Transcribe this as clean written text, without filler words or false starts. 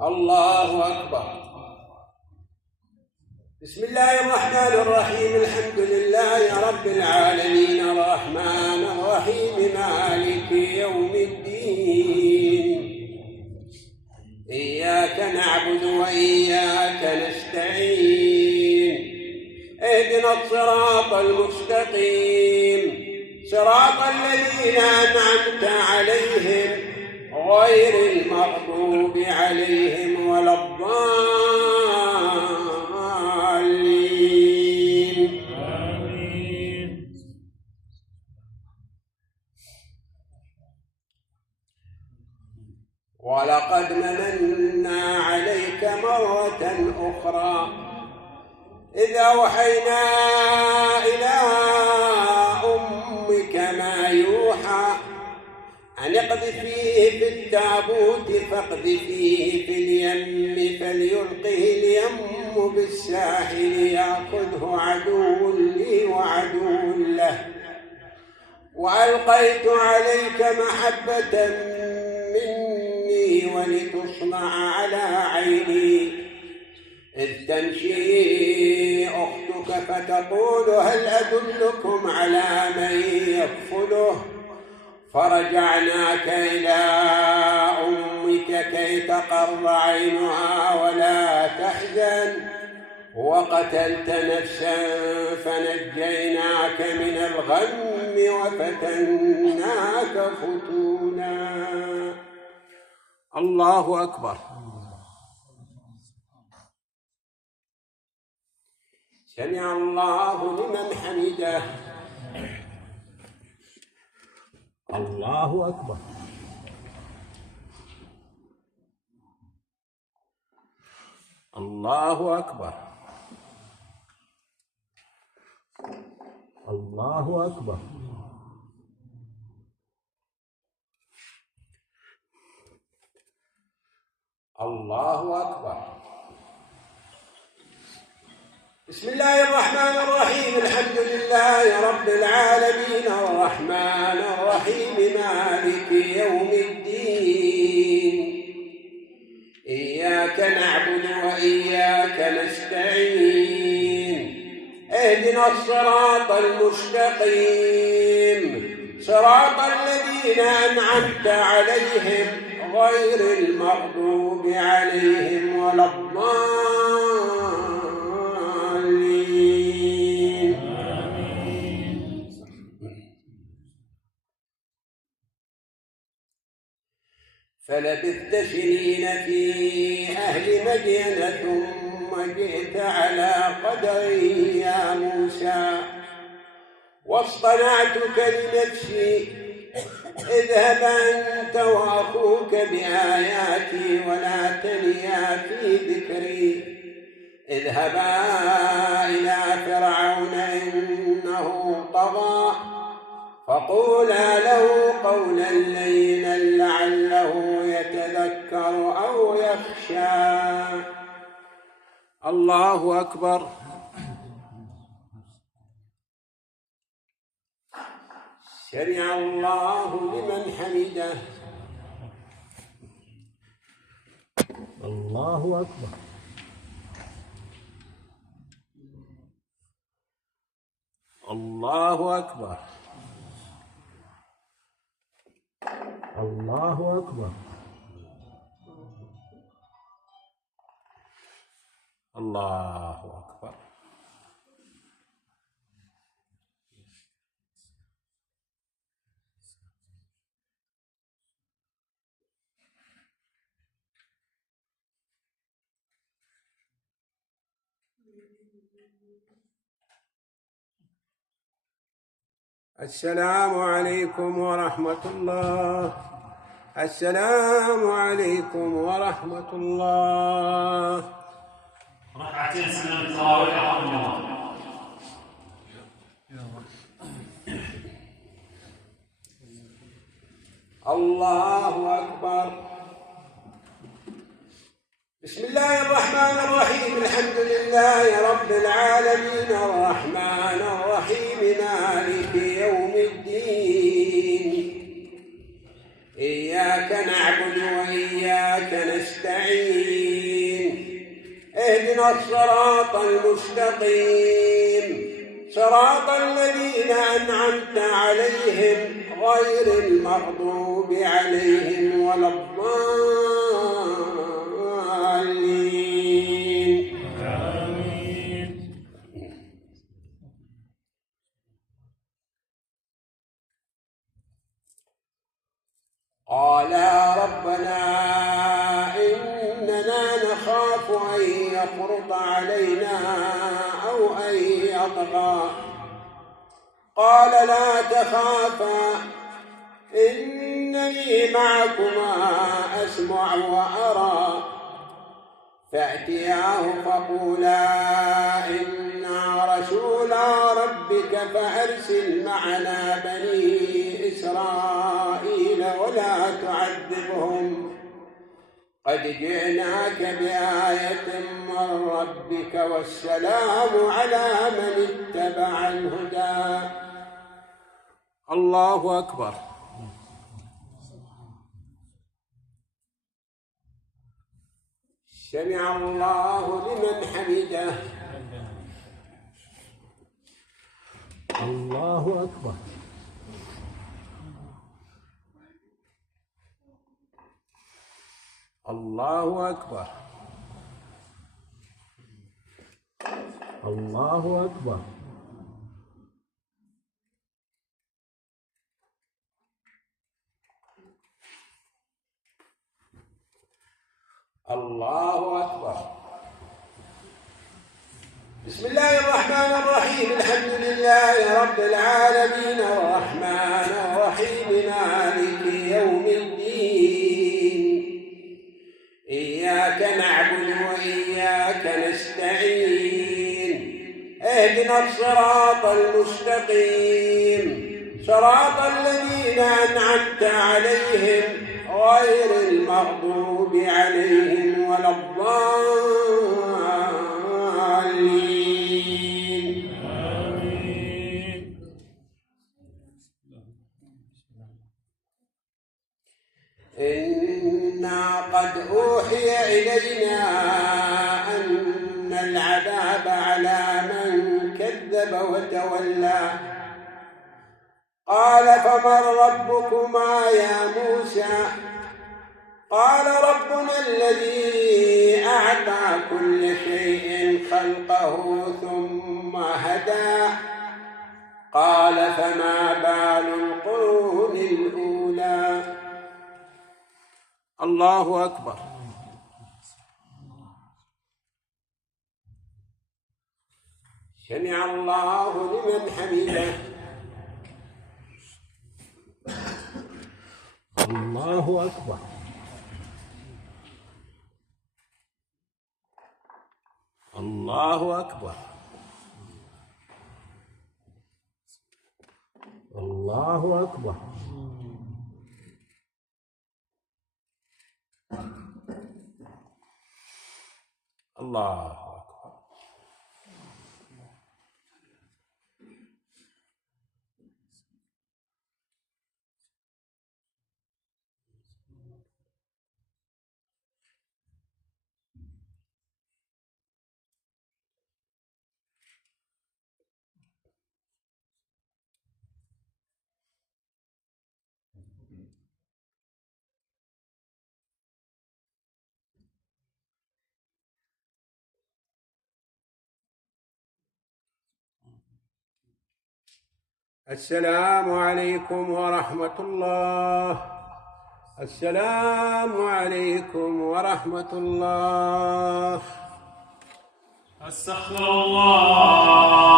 الله أكبر. بسم الله الرحمن الرحيم. الحمد لله رب العالمين الرحمن الرحيم مالك يوم الدين. إياك نعبد وإياك نستعين. اهدنا الصراط المستقيم صراط الذين أنعمت عليهم غير المغضوب عليهم ولا الضالين. آمين. ولقد مننا عليك مرة أخرى إذ أوحينا إلى أمك ما يوحى أن اقذفيه في التابوت فاقذفيه في اليم فليلقه اليم بالساحل يأخذه عدو لي وعدو له. وألقيت عليك محبة مني ولتصنع على عيني إذ تمشي أختك فتقول هل أدلكم على من يكفله فرجعناك إلى أمك كي تقر عينها ولا تحزن وقتلت نفسا فنجيناك من الغم وفتناك فتونا. الله أكبر. سمع الله لمن حمده. الله أكبر. الله أكبر. الله أكبر. الله أكبر. بسم الله الرحمن الرحيم. الحمد لله رب العالمين الرحمن الرحيم مالك يوم الدين. إياك نعبد وإياك نستعين. اهدنا الصراط المستقيم صراط الذين أنعمت عليهم غير المغضوب عليهم ولا الضالين. آمين. فلبثت سنين في أهل مدين ثم جئت على قدري يا موسى واصطنعتك لنفسي. اذهب أنت وأخوك بآياتي ولا تنيا في ذكري. اذهبا إلى فرعون إنه طغى فقولا له قولا لينا لعله يتذكر أو يخشى. الله أكبر. سمع الله لمن حمده. الله أكبر. الله أكبر. الله أكبر. الله أكبر. السلام عليكم ورحمة الله. السلام عليكم ورحمة الله. ركعتين سنة التراويح. الله أكبر. بسم الله الرحمن الرحيم. الحمد لله رب العالمين الرحمن الرحيم مالك يوم الصراط المستقيم صراط الذين أنعمت عليهم غير المغضوب عليهم ولا الضالين. آمين. قالا ربنا إننا نخاف أن يفرط علينا أو أن يطغى قال لا تخافا إنني معكما أسمع وأرى فأتياه فقولا إنا رسولا ربك فأرسل معنا بني إسرائيل ولا تعذبهم قد جئناك بآية من ربك والسلام على من اتبع الهدى. الله أكبر. سمع الله لمن حمده. الله أكبر. الله أكبر. الله أكبر. الله أكبر. بسم الله الرحمن الرحيم الحمد لله رب العالمين الرحمن الرحيم مالك يوم الدين إياك نعبد وإياك نستعين اهدنا الصراط المستقيم صراط الذين أنعمت عليهم غير المغضوب عليهم ولا الضالين. آمين. إنا قد أوحي إلينا أن العذاب على من كذب وتولى قال فمن ربكما يا موسى قال ربنا الذي أعطى كل شيء خلقه ثم هدى قال فما بال القرون الأولى. الله أكبر. سمع الله لمن حمده. الله أكبر. الله أكبر. الله أكبر. الله أكبر. السلام عليكم ورحمة الله. السلام عليكم ورحمة الله. استغفر الله.